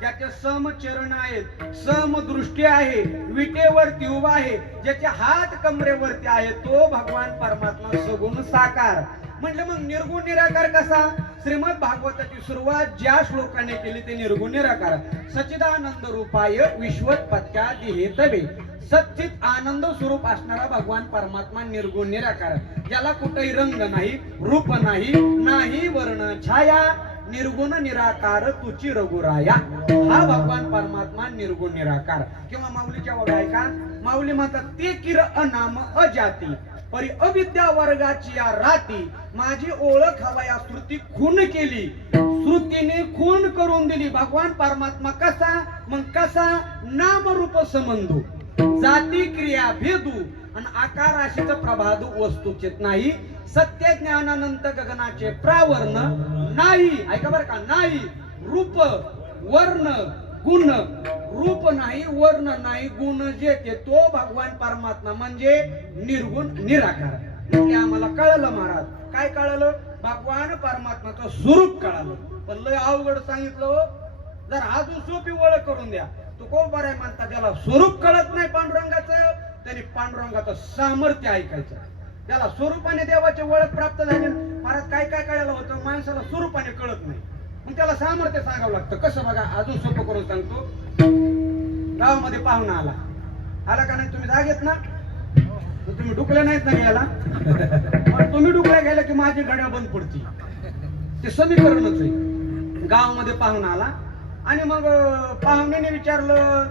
ज्याचे समचरण आहेत समदृष्टी आहे विटेवरती उभा आहे ज्याचे हात कमरेवरती आहे तो भगवान परमात्मा सगुण साकार. म्हणजे मग निर्गुण निराकार कसा? श्रीमद भागवताची सुरुवात ज्या श्लोकाने केली ते निर्गुण निराकार. सचिदानंद रूपाय विश्वत पत्यादी हेतवे. सच्चित आनंद स्वरूप असणारा भगवान परमात्मा निर्गुण निराकार. ज्याला कुठेही रंग नाही रूप नाही नाही वर्ण छाया निर्गुण निराकार तुची रघुराया. हा भगवान परमात्मा निर्गुण निराकार. किंवा माऊलीच्या वगैरे ऐका माऊली माता ते किर अनाम अजाती. परी अविद्या वर्गाची या राती माझी ओळख हवा या श्रुती खून केली. श्रुतीने खून करून दिली. भगवान परमात्मा कसा? मग कसा? नाम रूप संबंधू. जाती क्रिया भेदू. आणि आकार राशीच प्रभादू वस्तूचित नाही. सत्य ज्ञानानंत गगनाचे प्रावर्ण नाही. ऐका बरं का नाही. रूप वर्ण गुण. रूप नाही वर्ण नाही गुण जे ते तो भगवान परमात्मा म्हणजे निर्गुण निराकार. म्हणजे आम्हाला कळलं महाराज. काय कळलं? भगवान परमात्माचं स्वरूप कळालं. पण लय अवघड सांगितलं हो. जर अजून सोपी ओळख करून द्या. तो कोण बरं म्हणता? त्याला स्वरूप कळत नाही पांडुरंगाचं त्यांनी पांडुरंगाचं सामर्थ्य ऐकायचं. त्याला स्वरूपाने देवाची ओळख प्राप्त झाली महाराज काय काय कळायला होतं माणसाला स्वरूपाने कळत नाही. मग त्याला सामर्थ्य सांगावं लागतं. कसं बघा अजून सोपं करून सांगतो. गावामध्ये पाहुणा आला. आला का नाही? तुम्ही जागेत ना? तुम्ही डुकले नाहीत ना घ्यायला? पण तुम्ही डुकल्या घ्यायला की माझी गाड्या बंद पडती. ते समीकरणच आहे. गावामध्ये पाहुणा आला. आणि मग पाहुण्याने विचारलं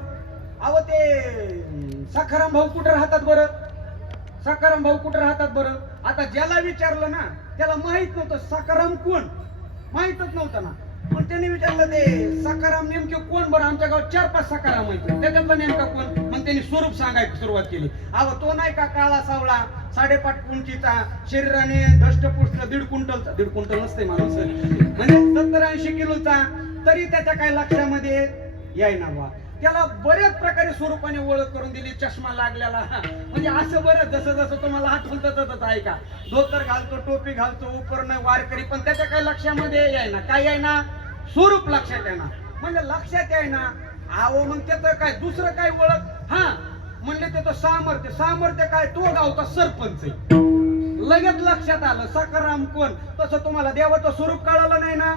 अहो ते सखाराम भाऊ कुठं राहतात बरं? सखाराम भाऊ कुठं राहतात बरं? आता ज्याला विचारलं ना त्याला माहीत नव्हतं सखाराम कोण. माहितच नव्हतं ना. पण त्याने विचारलं ते सखाराम नेमके कोण बरं? आमच्या गावात चार पाच सखाराम आहेत. त्याच्यातला नेमका कोण? मग त्यांनी स्वरूप सांगायला सुरुवात केली. अहो तो नाही का काळा सावळा? साडेपाच कुंचीचा शरीराने धष्टपुष्ट दीड क्विंटलचा. दीड क्विंटल नसते माणूस. म्हणजे सत्तर ऐंशी किलोचा? तरी त्याच्या काय लक्षामध्ये याय ना बा त्याला बऱ्याच प्रकारे स्वरूपाने ओळख करून दिली चष्मा लागलेला. म्हणजे असं बरं जसं जसं तुम्हाला आठवण तसंच ऐका धोतर घालतो टोपी घालतो उपरण वारकरी पण त्याच्या काय लक्षामध्ये यायना. काय यायना? स्वरूप लक्षात येणार म्हणजे लक्षात यायना आवो मग त्याचं काय? दुसरं काय ओळख? हा. म्हणले त्याचं सामर्थ्य. सामर्थ्य काय? तो गावचा सरपंच लगेच लक्षात आलं सकाराम कोण? तसं तुम्हाला देवाचं स्वरूप कळालं नाही ना?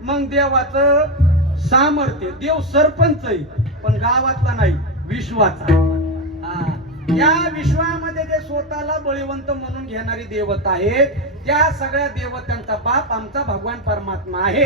मग देवाचं सामर्थ्य देव सरपंच आहे. पण गावातला नाही विश्वाचा हा. या विश्वामध्ये जे स्वतःला बळीवंत म्हणून घेणारी देवता आहेत त्या सगळ्या देवतांचा बाप आमचा भगवान परमात्मा आहे.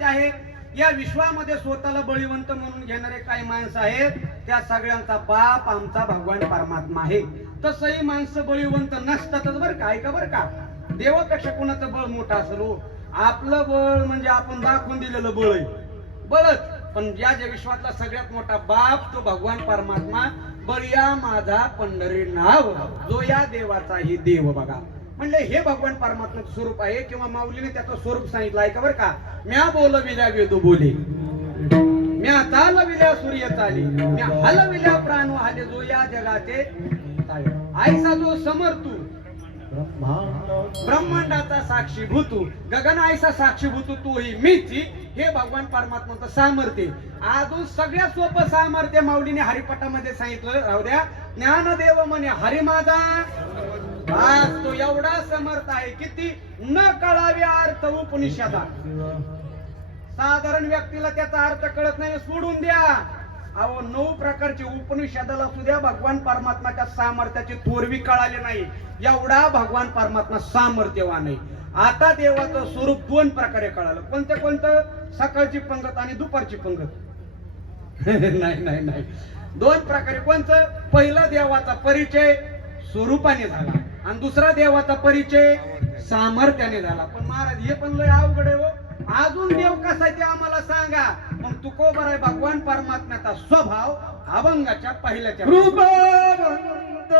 किती आहे. या विश्वामध्ये स्वतःला बळीवंत म्हणून घेणारे काही माणसं आहेत. त्या सगळ्यांचा बाप आमचा भगवान परमात्मा आहे. तसंही माणसं बळीवंत नसतातच बरं का? बरं का? देवापेक्षा कोणाचं बळ मोठं असलो हो? आपलं बळ म्हणजे आपण दाखवून दिलेलं बळ आहे. बळच. पण ज्या ज्या विश्वातला सगळ्यात मोठा बाप तो भगवान परमात्मा. बळिया माझा पंढरी नाव. जो या देवाचाही देव बघा. म्हणले हे भगवान परमात्माचं स्वरूप आहे किंवा माऊलीने त्याचं स्वरूप सांगितलं आहे का बरं का. म्या बोलविल्या वेदू बोले म्या चालविल्या सूर्य चाली म्या हलविल्या प्राण हाले जो या जगाचे आईसा जो समर्थू ब्रह्मांडाचा साक्षीभूतू गगन आयसा साक्षीभूतू तोही मीची हे. भगवान परमात्माचं सामर्थ्य. अजून सगळ्यात सोपं सामर्थ्य माऊलीने हरिपटामध्ये सांगितलं राहू द्या. ज्ञानदेव म्हणे हरिमादा माझा. आज तो एवढा समर्थ आहे किती न कळावी अर्थ उपनिषदा. साधारण व्यक्तीला त्याचा अर्थ कळत नाही सोडून द्या. अहो नऊ प्रकारचे उपनिषदाला सुद्धा भगवान परमात्माच्या सामर्थ्याची थोरवी कळाली नाही. एवढा भगवान परमात्मा सामर्थ्यवान आहे. आता देवाचं स्वरूप दोन प्रकारे कळालं. कोणतं कोणतं? सकाळची पंगत आणि दुपारची पंगत. नाही नाही नाही. दोन प्रकारे कोणतं? पहिला देवाचा परिचय स्वरूपाने झाला. आणि दुसरा देवाचा परिचय सामर्थ्याने झाला. पण महाराज हे पण लय अवघड आहे हो. अजून देव कसा ते आम्हाला सांगा. मग तू को बरं आहे भगवान परमात्म्याचा स्वभाव अभंगाच्या पहिल्याच्या कृपावंत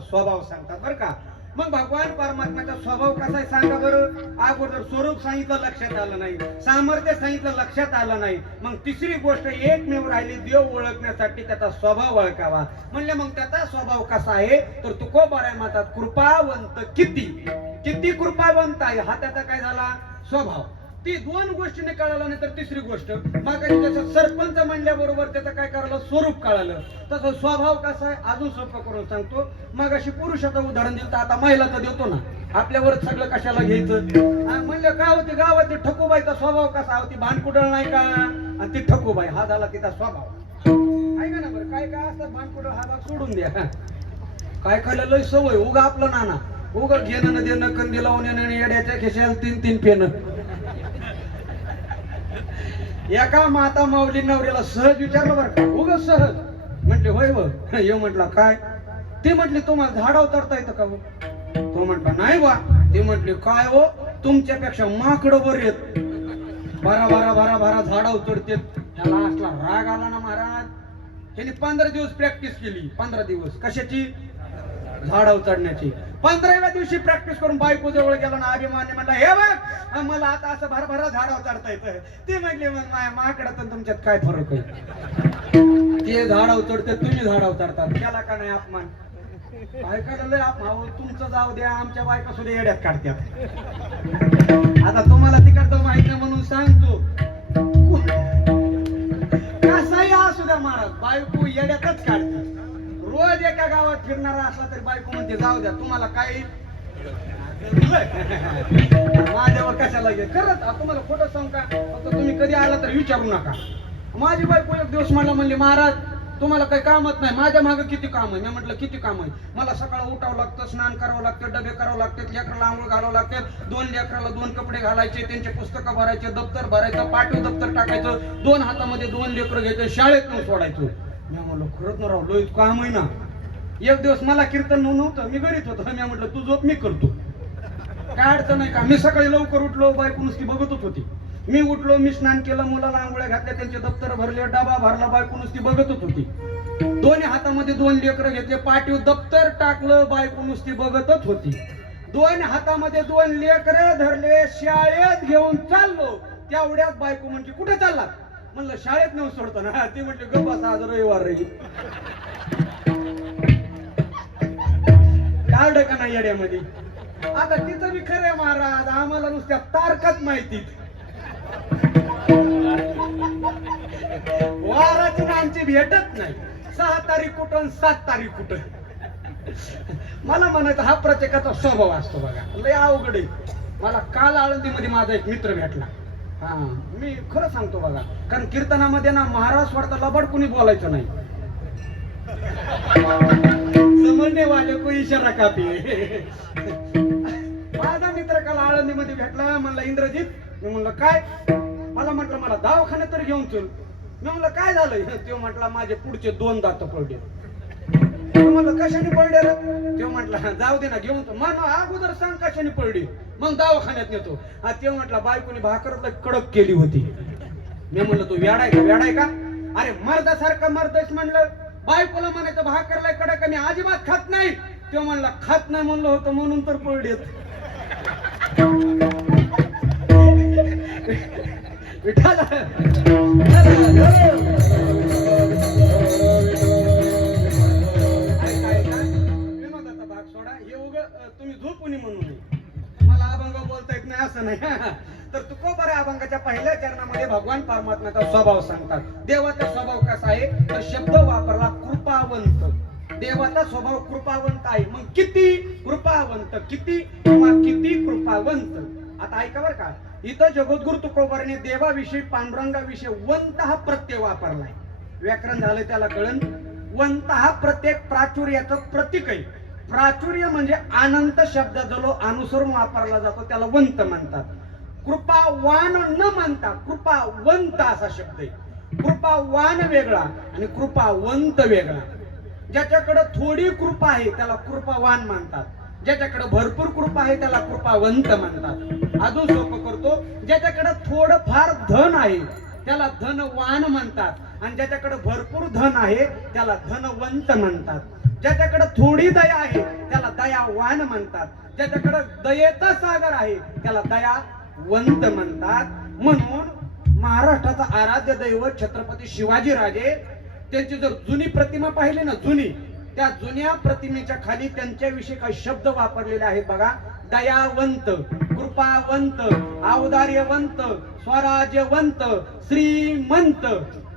स्वभाव सांगतात बरं का. मग भगवान परमात्म्याचा स्वभाव कसा आहे सांगा बरं. अगोदर स्वरूप सांगितलं लक्षात आलं नाही. सामर्थ्य सांगितलं लक्षात आलं नाही. मग तिसरी गोष्ट एकमेव राहिली देव ओळखण्यासाठी त्याचा स्वभाव ओळखावा. म्हणले मग त्याचा स्वभाव कसा आहे? तर तुकोबर आहे मातात कृपावंत किती? किती कृपावंत आहे? हा त्याचा काय झाला? स्वभाव. ती दोन गोष्टीने कळालं नाही तर तिसरी गोष्ट मग त्याचं सरपंच म्हणल्याबरोबर त्याचं काय कळालं? स्वरूप कळालं. तसं स्वभाव कसा आहे अजून सोपं करून सांगतो. मग अशी पुरुषाचं उदाहरण दिलं तर आता महिलाचं देतो ना. आपल्यावर सगळं कशाला घ्यायचं? म्हणलं काय होती गावात ठकूबाईचा स्वभाव कसा? होती भानकुडळ नाही का? आणि ती ठकूबाई हा झाला तिचा स्वभाव. ऐका ना बरं काय काय असतं भानकुडळ? हा भाग सोडून द्या. काय खायला लय सवय उगा आपलं नाना उगा घेणं न देणं कंदी लावून येणं आणि येड्याच्या खिशाला तीन तीन पेनं एका माता माऊली नवऱ्याला सहज विचारलं बरं का? उग सहज. म्हटले होय हो. व म्हटला काय? ती म्हटली तुम्हाला झाडावर चढता येतं का हो? तो म्हटला नाही वा ती म्हटली काय हो? तुमच्यापेक्षा माकडं बर येत बरा बरा भरा भरा झाडावर चढते. त्याला असला राग आला ना महाराज. त्यांनी पंधरा दिवस प्रॅक्टिस केली. पंधरा दिवस. कशाची? झाड उचडण्याची. पंधराव्या दिवशी प्रॅक्टिस करून बायको जवळ गेला ना अभिमानी म्हणला हे बघ मला आता असं भरभरा झाड उचडता येतं ती म्हटली मग माया माकडा तर तुमच्यात काय फरक आहे? ते झाड उचडते तुम्ही झाड उचडतात त्याला का नाही अपमान? बायकाला लय तुमचं जाऊ द्या आमच्या बायका सुद्धा येड्यात काढत्यात. आता तुम्हाला तिकडचं माहीत नाही म्हणून सांगतो. कसाही असू द्या महाराज बायको येड्यातच काढतात. रोज एका गावात फिरणारा असला तरी बायको म्हणते जाऊ द्या तुम्हाला काही माझ्यावर कशाला घे खरंच तुम्हाला खोटं सांग का? फक्त तुम्ही कधी आला तर विचारू नका. माझी बायको एक दिवस मला म्हणली महाराज तुम्हाला काही कामच नाही. माझ्या मागे किती काम आहे? मी म्हटलं किती काम आहे? मला सकाळ उठावं लागतं स्नान करावं लागतं डबे करावं लागतात लेकराला आंघोळ घालावं लागतात दोन लेकराला दोन कपडे घालायचे त्यांचे पुस्तकं भरायचे दप्तर भरायचं पाठव दप्तर टाकायचं दोन हातामध्ये दोन लेकरं घ्यायचं शाळेत सोडायचं. मी म्हणलो खरंच ना राव लोहित काम आहे ना. एक दिवस मला कीर्तन नव्हतं मी घरीच होतो मी म्हटलं तू झोप मी करतो. काय अडचण नाही का? मी सकाळी लवकर उठलो बायको नुसती बघतच होती. मी उठलो मी स्नान केलं मुलाला आंघोळ्या घातल्या त्यांचे दप्तर भरले डबा भरला बायको नुसती बघतच होती. दोन्ही हातामध्ये दोन लेकरं घेतले पाठीव दप्तर टाकलं बायको नुसती बघतच होती. दोन हातामध्ये दोन लेकरं धरले शाळेत घेऊन चाललो. तेवढ्यात बायको म्हणजे कुठे चालला म्हणलं शाळेत नेऊन सोडतो ना. ती म्हटली गप्पा आज रविवार राहील कार्ड का नाही येड्यामध्ये? आता तिचं बी खरंय महाराज आम्हाला नुसत्या तारकात माहिती वाराची ना आमची भेटत नाही. सहा तारीख कुठं आणि सात तारीख कुठं? मला म्हणायचं हा प्रत्येकाचा स्वभाव असतो बघा. लय अवघड आहे. मला काल आळंदीमध्ये माझा एक मित्र भेटला. हा मी खरं सांगतो बघा कारण कीर्तनामध्ये ना महाराज स्वतः लबाड कुणी बोलायचं नाही. समजणे वाले को इशारा कापी माझा मित्र काल आळंदीमध्ये भेटला म्हणला इंद्रजित मी म्हणलं काय? मला म्हटलं मला दवाखान्यात तर घेऊन चल. मी म्हणलं काय झालं तो म्हटला माझे पुढचे दोन दात पडले म्हणलं कशाने पडले रे? ते म्हटला जाऊ दे ना घेऊन मन अगोदर सांग कशाने पडली. मग दवाखान्यात नेतो. हा ते म्हटला बायकोने भाकर कडक केली होती. मी म्हणलं तू वेडाय का? वेडाय का? अरे मर्दासारखा मर्दच म्हणलं. बायकोला म्हणायचं भाकरला कडक आणि अजिबात खात नाही. तो म्हणला खात नाही म्हणलं होतं म्हणून तर पडलेत. विठाला कोणी म्हणू नये. मला अभंग बोलता येत नाही असं नाही. तर तुकोबऱ्या अभंगाच्या पहिल्या चरणामध्ये भगवान परमात्म्याचा स्वभाव सांगतात. देवाचा स्वभाव कसा आहे? तर शब्द वापरला कृपावंत. देवाचा स्वभाव कृपावंत आहे. मग किती कृपावंत? किती किंवा किती कृपावंत? आता ऐका बरं का. इथं जगद्गुरु तुकोबारने देवाविषयी पांडुरंगाविषयी वंत हा प्रत्यय वापरलाय. व्याकरण झालं त्याला कळण. वंत हा प्रत्येक प्राचुर्याचं प्रतीक आहे. प्राचुर्य म्हणजे अनंत शब्द जो अनुसरून वापरला जातो त्याला वंत म्हणतात. कृपावान न म्हणता कृपावंत असा शब्द आहे. कृपावान वेगळा आणि कृपावंत वेगळा. ज्याच्याकडे थोडी कृपा आहे त्याला कृपावान म्हणतात. ज्याच्याकडे भरपूर कृपा आहे त्याला कृपावंत म्हणतात. अजून सोपं करतो ज्याच्याकडे थोडं फार धन आहे त्याला धनवान म्हणतात. आणि ज्याच्याकडे भरपूर धन आहे त्याला धनवंत म्हणतात. ज्याच्याकडे थोडी दया आहे त्याला दयावान म्हणतात. ज्याच्याकडे दयेचा सागर आहे त्याला दयावंत म्हणतात. म्हणून महाराष्ट्राचा आराध्य दैवत छत्रपती शिवाजीराजे त्यांची जर जुनी प्रतिमा पाहिली ना जुनी त्या जुन्या प्रतिमेच्या खाली त्यांच्याविषयी काही शब्द वापरलेले आहेत बघा. दयावंत कृपावंत औदार्यवंत स्वराज्यवंत श्रीमंत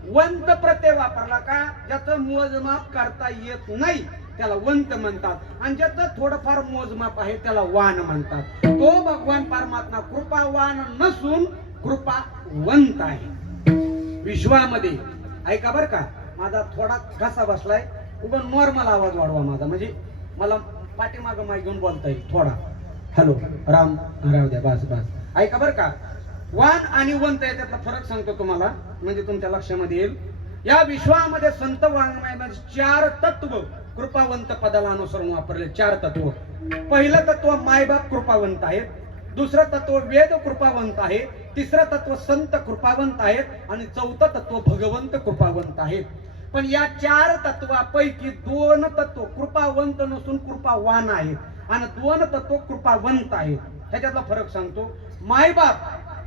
वंत प्रत्यय वापरला का ज्याचं मोजमाप करता येत नाही त्याला वंत म्हणतात. आणि ज्याचं थोडंफार मोजमाप आहे त्याला वान म्हणतात. तो भगवान परमात्मा कृपावान नसून कृपावंत आहे. विश्वामध्ये ऐका बर का माझा थोडा घसा बसलाय. उभं नॉर्मल आवाज वाढवा माझा. म्हणजे मला पाठीमाग माय घेऊन बोलता येईल थोडा. हॅलो राम राव द्या बस बस. ऐका बर का वान आणि वंत याच्यातला फरक सांगतो तुम्हाला. म्हणजे तुमच्या लक्षामध्ये येईल. या विश्वामध्ये संत वाङ्मयामध्ये चार तत्व कृपावंत पदाला अनुसरून वापरले. चार तत्व. पहिलं तत्व मायबाप कृपावंत आहेत. दुसरं तत्व वेद कृपावंत आहे. तिसरं तत्व संत कृपावंत आहेत. आणि चौथं तत्व भगवंत कृपावंत आहेत. पण या चार तत्वापैकी दोन तत्व कृपावंत नसून कृपावान आहेत. आणि दोन तत्व कृपावंत आहेत. ह्याच्यातला फरक सांगतो. मायबाप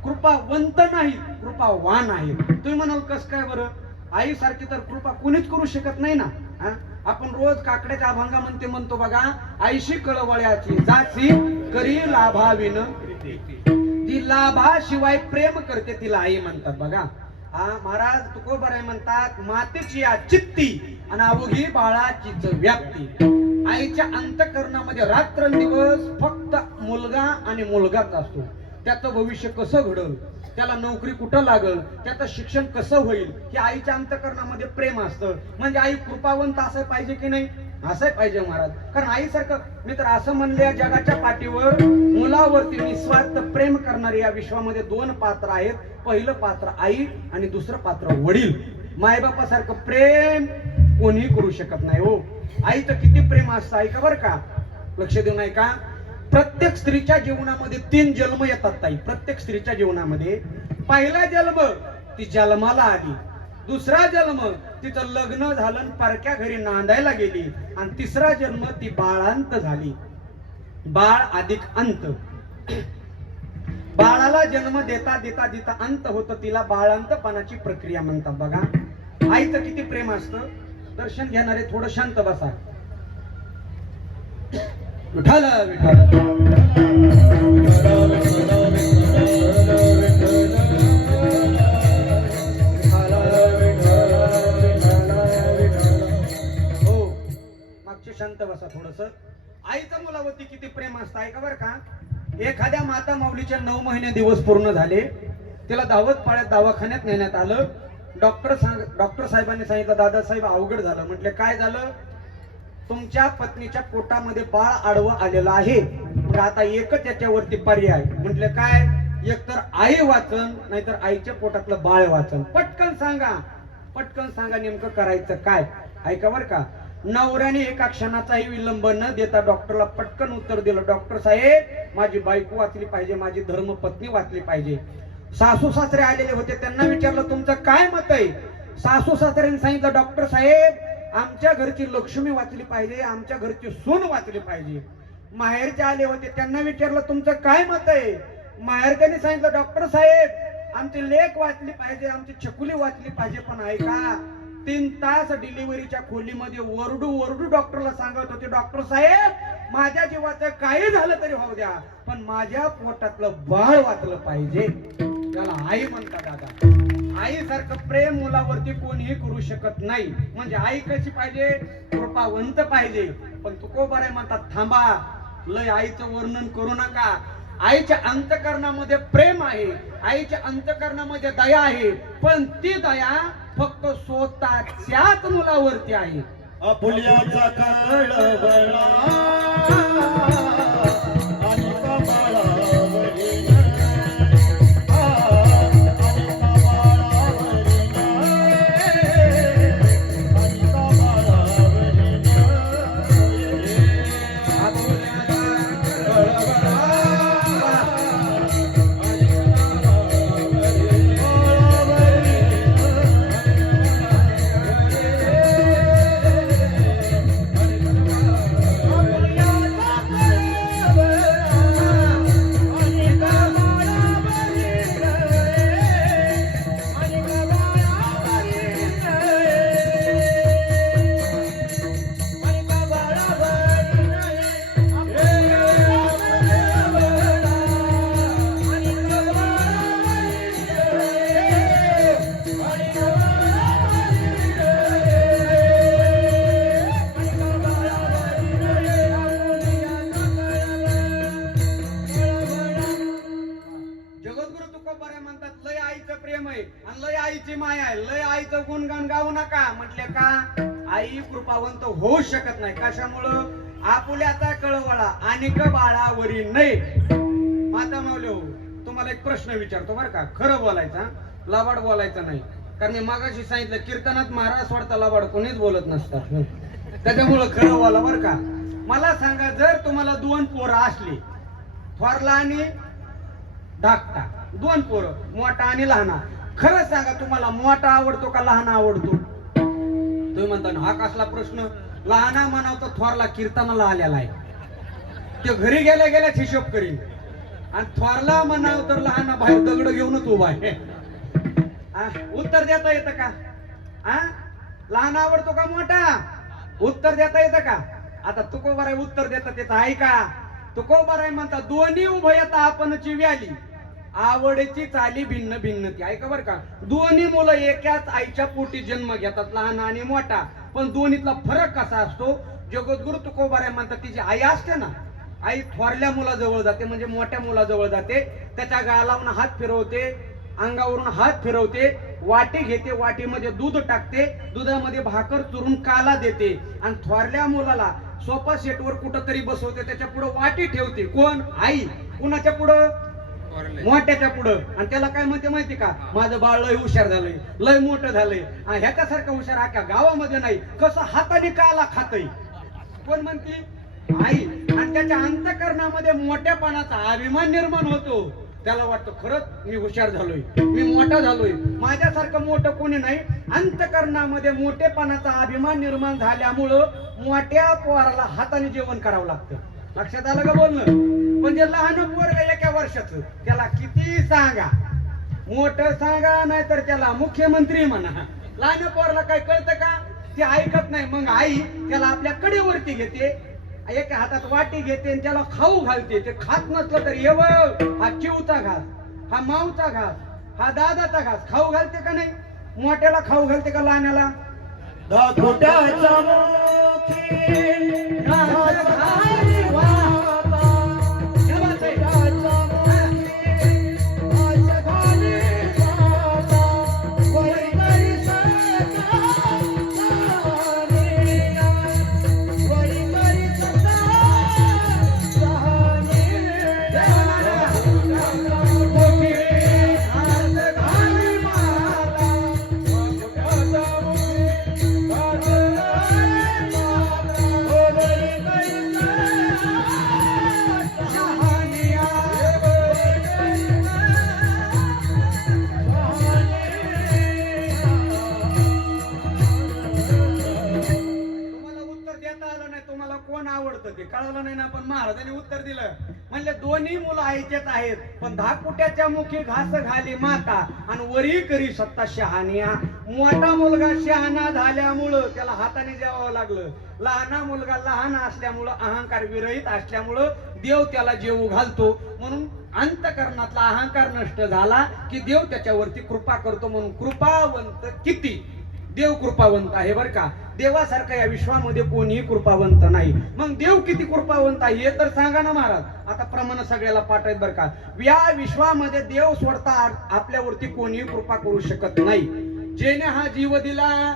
कृपावंत नाही कृपावान आहे. तुम्ही म्हणाल कस काय बरं? आई सारखी तर कृपा कुणीच करू शकत नाही ना? आपण रोज काकड्याच्या अभंगा म्हणते म्हणतो बघा आईशी कळवळ्याची जाची करी लाभाविन. ती लाभाशिवाय प्रेम करते तिला आई म्हणतात बघा. हा महाराज तुकोबराय म्हणतात मातेची या चित्ती आणि अवघी बाळाचीच व्याप्ती. आईच्या अंतकरणामध्ये रात्रंदिवस फक्त मुलगा आणि मुलगाच असतो. त्याचं भविष्य कसं घडल? त्याला नोकरी कुठं लागल? त्याचं शिक्षण कसं होईल? हे आईच्या अंतकरणामध्ये प्रेम असतं. म्हणजे आई कृपावंत असं पाहिजे की नाही? असं पाहिजे महाराज. कारण आईसारखं मी तर असं म्हणले या जगाच्या पाठीवर मुलावरती निस्वार्थ प्रेम करणारे या विश्वामध्ये दोन पात्र आहेत. पहिलं पात्र आई आणि दुसरं पात्र वडील. मायबापासारखं प्रेम कोणीही करू शकत नाही हो. आईचं किती प्रेम असतं ऐका बरं का. लक्ष देऊन ऐका. प्रत्येक स्त्रीच्या जीवनामध्ये तीन जन्म येतात ताई. प्रत्येक स्त्रीच्या जीवनामध्ये पहिला जन्म ती जन्माला आली. दुसरा जन्म तिचं लग्न झालं परक्या घरी नांदायला गेली. आणि तिसरा जन्म ती बाळांत झाली. बाळ अधिक अंत. बाळाला जन्म देता देता देता अंत होतं तिला बाळांतपणाची प्रक्रिया म्हणतात बघा. आईचं किती प्रेम असतं? दर्शन घेणारे थोडं शांत बसा. विठाल विठाल हो, शांत बसा थोडस. आईचं मुलावरती किती प्रेम असतं ऐका बरं का. एखाद्या माता माऊलीचे नऊ महिने दिवस पूर्ण झाले. तिला दावत पाळ्यात दवाखान्यात नेण्यात आलं. डॉक्टर सांग डॉक्टर साहेबांनी सांगितलं दादासाहेब अवघड झालं. म्हटले काय झालं? तुमच्या पत्नीच्या पोटामध्ये बाळ आडवं आलेलं आहे. मग आता एकच याच्यावरती पर्याय. म्हटलं काय? एकतर आई वाचन नाहीतर आईच्या पोटातलं बाळ वाचन. पटकन सांगा. पटकन सांगा नेमकं करायचं काय? ऐका बर का. नवऱ्याने एका क्षणाचाही विलंब न देता डॉक्टरला पटकन उत्तर दिलं. डॉक्टर साहेब माझी बायको वाचली पाहिजे माझी धर्मपत्नी वाचली पाहिजे. सासू सासरे आलेले होते त्यांना विचारलं तुमचं काय मत आहे? सासू सासऱ्यांनी सांगितलं डॉक्टर साहेब आमच्या घरची लक्ष्मी वाचली पाहिजे आमच्या घरची सून वाचली पाहिजे. माहेरचे आले होते त्यांना विचारलं तुमचं काय मत आहे? माहेरच्याने सांगितलं डॉक्टर साहेब आमची लेख वाचली पाहिजे आमची छकुली वाचली पाहिजे पण ऐका तीन तास डिलिव्हरीच्या खोलीमध्ये वरडू वरडू डॉक्टरला सांगत होते डॉक्टर साहेब माझ्या जीवाचं काही झालं तरी होऊ द्या पण माझ्या पोटातलं बाळ वाचलं पाहिजे. त्याला आई म्हणतात दादा. आईसारखं प्रेम मुलावरती कोणीही करू शकत नाही. म्हणजे आई कशी पाहिजे? कृपावंत पाहिजे. पण तुकोबारे म्हणतात थांबा लय आईचं वर्णन करू नका. आईच्या अंतकरणामध्ये प्रेम आहे. आईच्या अंतकरणामध्ये दया आहे. पण ती दया फक्त स्वतःच्याच मुलावरती आहे. आपुल्याचा आहे आणि लय आईची माया आहे. लय आईचं गुणगान गाऊ नका. म्हटले का? आई कृपावंत होऊ शकत नाही. कशामुळं? आपुल्याचा कळवळा आणि क बाळावरी नाही. माता मावले हो तुम्हाला एक प्रश्न विचारतो बरं का. खरं बोलायचा लबाड बोलायचं नाही. कारण मी मागाशी सांगितलं कीर्तनात महाराज वाढता लबाड कोणीच बोलत नसतात त्याच्यामुळं खरं बोला बरं का. मला सांगा जर तुम्हाला दोन पोरं असली थोरला आणि धाकटा दोन पोरं मोठा आणि लहाना खरं सांगा तुम्हाला मोठा आवडतो का लहान आवडतो? तुम्ही म्हणता ना, हा कसला प्रश्न? लहाना म्हणावतो थोरला कीर्तनाला आलेला आहे. ते घरी गेल्या गेल्याच हिशोब करीन. आणि थोरला म्हणाव तर लहाना बाहेर दगड घेऊनच उभा आहे. उत्तर देता येतं का? आ? लहान आवडतो का मोठा? उत्तर देता येतं का? आता तुकोबाराय उत्तर देता त्याचं ऐका. तुकोबाराय म्हणता दोन्ही उभयता आपणची व्याली. आवडीची चाली भिन्न भिन्न ती. ऐका बरं का. दोन्ही मुलं एकाच आईच्या पोटी जन्म घेतात लहान आणि मोठा. पण दोन्हीतला फरक कसा असतो? जगद्गुरु तुकोबाऱ्या म्हणतात तिची आई असते ना आई थोरल्या मुलाजवळ जाते म्हणजे मोठ्या मुलाजवळ जाते. त्याच्या गाळावरून हात फिरवते अंगावरून हात फिरवते वाटी घेते वाटीमध्ये दूध टाकते दुधामध्ये भाकर चुरून काला देते. आणि थोरल्या मुलाला सोफा सेटवर कुठंतरी बसवते त्याच्या पुढे वाटी ठेवते. कोण? आई. कुणाच्या पुढं? मोठ्याच्या पुढं. आणि त्याला काय म्हणते माहिती का? माझं बाळ लय हुशार झालंय लय मोठं झालंय. आणि ह्याच्यासारखं हुशार अख्या गावामध्ये नाही. कसं हाताने काला खातय. कोण म्हणते? आई. आणि त्याच्या अंतकरणामध्ये मोठ्यापणाचा अभिमान निर्माण होतो. त्याला वाटतं खरंच मी हुशार झालोय. मी मोठा झालोय. माझ्यासारखं मोठं कोणी नाही. अंतकरणामध्ये मोठेपणाचा अभिमान निर्माण झाल्यामुळं मोठ्या पोराला हाताने जेवण करावं लागतं. लक्षात आलं का बोलणं? म्हणजे लहान पोरग एका वर्षाचं. त्याला किती सांगा? मोठं सांगा नाहीतर त्याला मुख्यमंत्री म्हणा. लहान पोराला काय कळतं का? ते ऐकत नाही. मग आई त्याला आपल्या कडेवरती घेते एका हातात वाटी घेते आणि त्याला खाऊ घालते. ते खात नसलं तर ये बघ, हा चिवचा घास हा माऊचा घास हा दादाचा घास खाऊ घालते का नाही? मोठ्याला खाऊ घालते का लहान्याला? दोन्ही मुलं आईचेच आहेत. पण धाकुट्याच्या मुखी घास घाली माता आणि वरी करी सत्ता शहानिया मोठा मुलगा शहाणा झाल्यामुळं त्याला हाताने जेवावं लागलं. लहाना मुलगा लहान असल्यामुळं अहंकार विरहित असल्यामुळं देव त्याला जेवू घालतो. म्हणून अंतकरणातला अहंकार नष्ट झाला की देव त्याच्यावरती कृपा करतो. म्हणून कृपावंत किती? देव कृपावंत आहे बरं का. देवासारखा या विश्वामध्ये कोणीही कृपावंत नाही. मग देव किती कृपावंत आहे हे तर सांगा ना महाराज. आता प्रमाण सगळ्याला पाठवत बर बरं का. या विश्वामध्ये देव सोडता आपल्यावरती कोणीही कृपा करू शकत नाही. जेने हा जीव दिला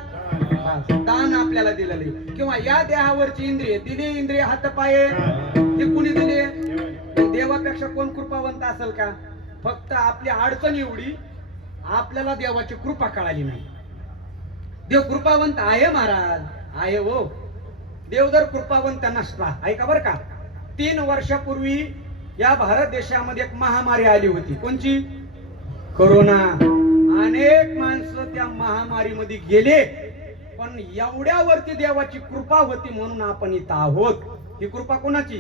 दान आपल्याला दिलेले किंवा या देहावरची इंद्रिय दिली इंद्रिय हात पाये ते कुणी दिले? देवापेक्षा कोण कृपावंत असेल का? फक्त आपली अडचण एवढी आपल्याला देवाची कृपा कळाली नाही. देव कृपावंत आहे महाराज. आहे हो. देव जर कृपावंत नसला ऐका बर का? तीन वर्षापूर्वी या भारत देशामध्ये एक महामारी आली होती. कोणची? कोरोना. अनेक माणसं त्या महामारीमध्ये गेले पण एवढ्यावरती देवाची कृपा होती म्हणून आपण इथं आहोत. ही कृपा कोणाची?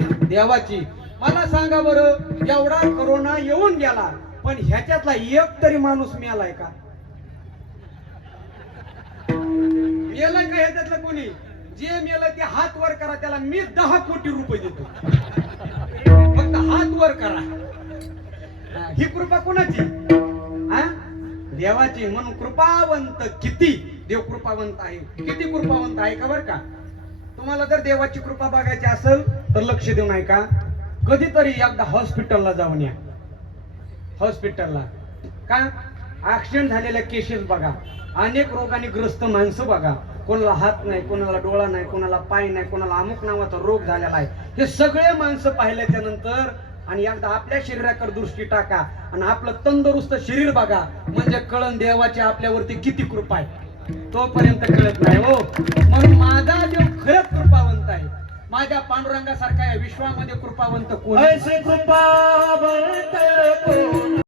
देवाची. मला सांगा बरं एवढा कोरोना येऊन गेला पण ह्याच्यातला एक तरी माणूस मिळालाय का? मेलं का ह्याच्यातलं कोणी? जे मेलं ते हात वर करा त्याला मी दहा कोटी रुपये देतो. फक्त हात वर करा. ही कृपा कोणाची? हा? देवाची. म्हणून कृपावंत किती? देव कृपावंत आहे. किती कृपावंत आहे का बर का? तुम्हाला जर देवाची कृपा बघायची असेल तर लक्ष देऊन ऐका. कधीतरी एकदा हॉस्पिटलला जाऊन या. हॉस्पिटलला. का? ऍक्सिडेंट झालेल्या केसेस बघा. अनेक रोगाने ग्रस्त माणसं बघा. कोणाला हात नाही कोणाला डोळा नाही कोणाला पाय नाही कोणाला अमुक नावाचा रोग झालेला आहे. हे सगळे माणसं पाहिल्याच्या नंतर आणि एकदा आपल्या शरीराकडे दृष्टी टाका आणि आपलं तंदुरुस्त शरीर बघा. म्हणजे कळण देवाची आपल्यावरती किती कृपा आहे. तोपर्यंत कळत नाही हो. म्हणून माझा देव खरंच कृपावंत आहे माझ्या पांडुरंगासारखा या विश्वामध्ये कृपावंत कोण कृपा कृपावंत